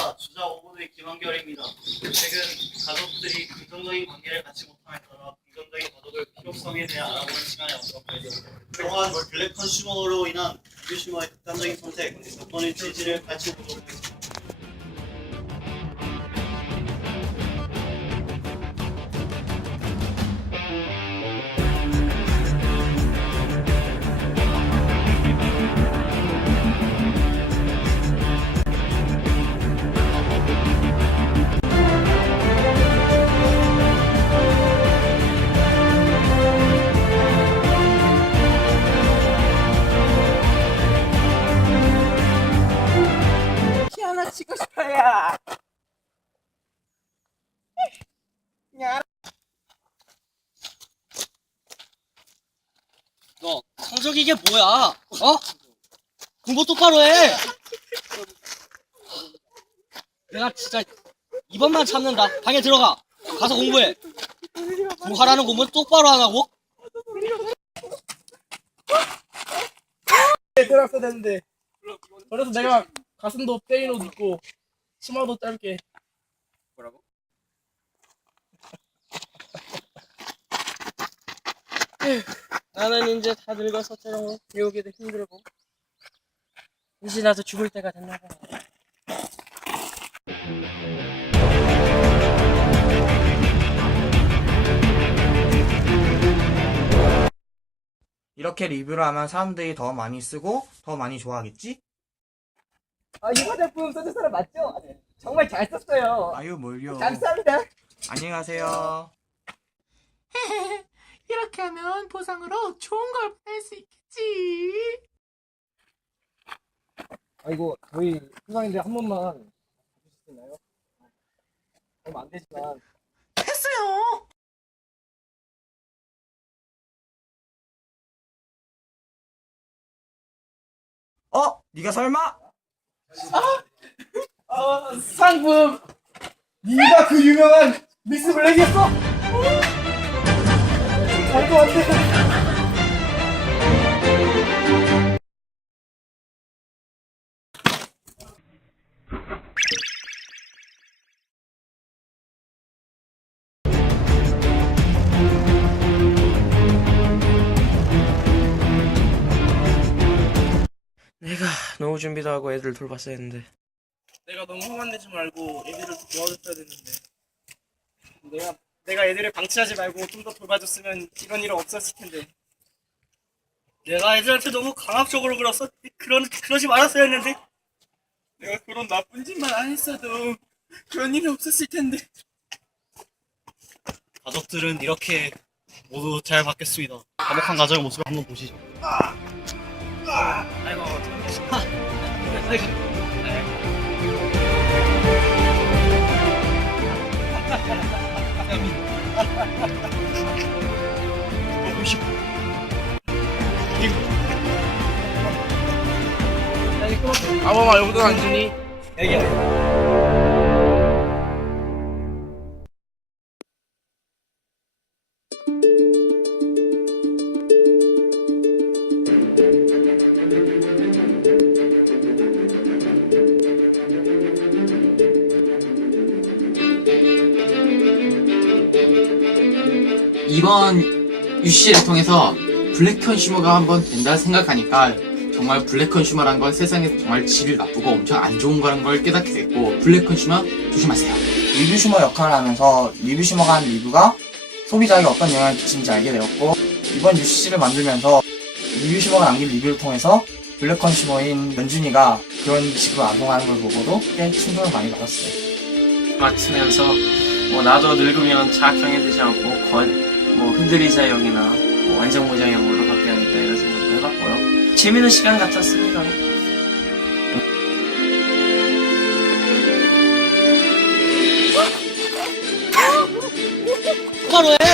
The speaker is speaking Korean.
안녕하십니까 주자 오보의 김한결입니다. 최근 가족들이 긍정적인 관계를 갖지 못함에 따라 긍정적인 가족의 필요성에 대해 알아보는 시간에 왔습니다. 그동안 블랙 컨슈머로 인한 컨슈머의 극단적인 선택, 몇 번의 취지를 밝혀보도록 하겠습니다. 너 성적 이게 뭐야? 어? 공부 똑바로 해. 내가 진짜 이번만 참는다. 방에 들어가. 가서 공부해. 공부하라는 공부는 똑바로 안 하고. 네, 들어갔어야 되는데. 그래서 내가 가슴도 빼인 옷 입고 치마도 짧게. 뭐라고? 나는 이제 다 늙어서 저런 배우기도 힘들고 이제 나도 죽을 때가 됐나 봐. 이렇게 리뷰를 하면 사람들이 더 많이 쓰고 더 많이 좋아하겠지? 아, 이 화장품 써준 사람 맞죠? 아, 네. 정말 잘 썼어요. 아유 뭘요 감사합니다. 안녕하세요 이렇게 하면 보상으로 좋은 걸 받을 수 있겠지. 아이고, 저희 수상인데 한 번만 해주실 수 있나요? 얼마 안 되지만. 했어요. 어? 네가 설마? 아, 상품! 네가 그 유명한 미스 블랙이었어? 말도 안 돼. 내가 노후 준비도 하고 애들 돌봤어야 했는데 내가 너무 화만 내지 말고 애들을 도와줬어야 됐는데 내가 내가 애들을 방치하지 말고 좀 더 돌봐줬으면 이런 일은 없었을 텐데 내가 애들한테 너무 강압적으로 굴었어. 그런 그러지 말았어야 했는데. 내가 그런 나쁜 짓만 안 했어도 그런 일이 없었을 텐데 가족들은 이렇게 모두 잘 받겠습니다. 화목한 가정의 모습을 한번 보시죠. 아이고, 보고 아범아 여기도 안 주니? 이번 UC를 통해서 블랙 컨슈머가 한번 된다 생각하니까 정말 블랙 컨슈머란 건 세상에서 정말 질 나쁘고 엄청 안 좋은 거라는 걸 깨닫게 됐고 블랙 컨슈머 조심하세요. 리뷰슈머 역할을 하면서 리뷰슈머가 한 리뷰가 소비자에게 어떤 영향을 끼치는지 알게 되었고 이번 UCC를 만들면서 리뷰슈머가 남긴 리뷰를 통해서 블랙 컨슈머인 연준이가 그런 식으로 악용하는 걸 보고도 꽤 충격을 많이 받았어요 마치면서 뭐 나도 늙으면 자학형이 되지 않고 건 뭐 흔들리자 형이나 뭐 완전무장형으로 바뀌어야겠다 이런 생각도 해봤고요. 재밌는 시간 같았습니다. 바로 해!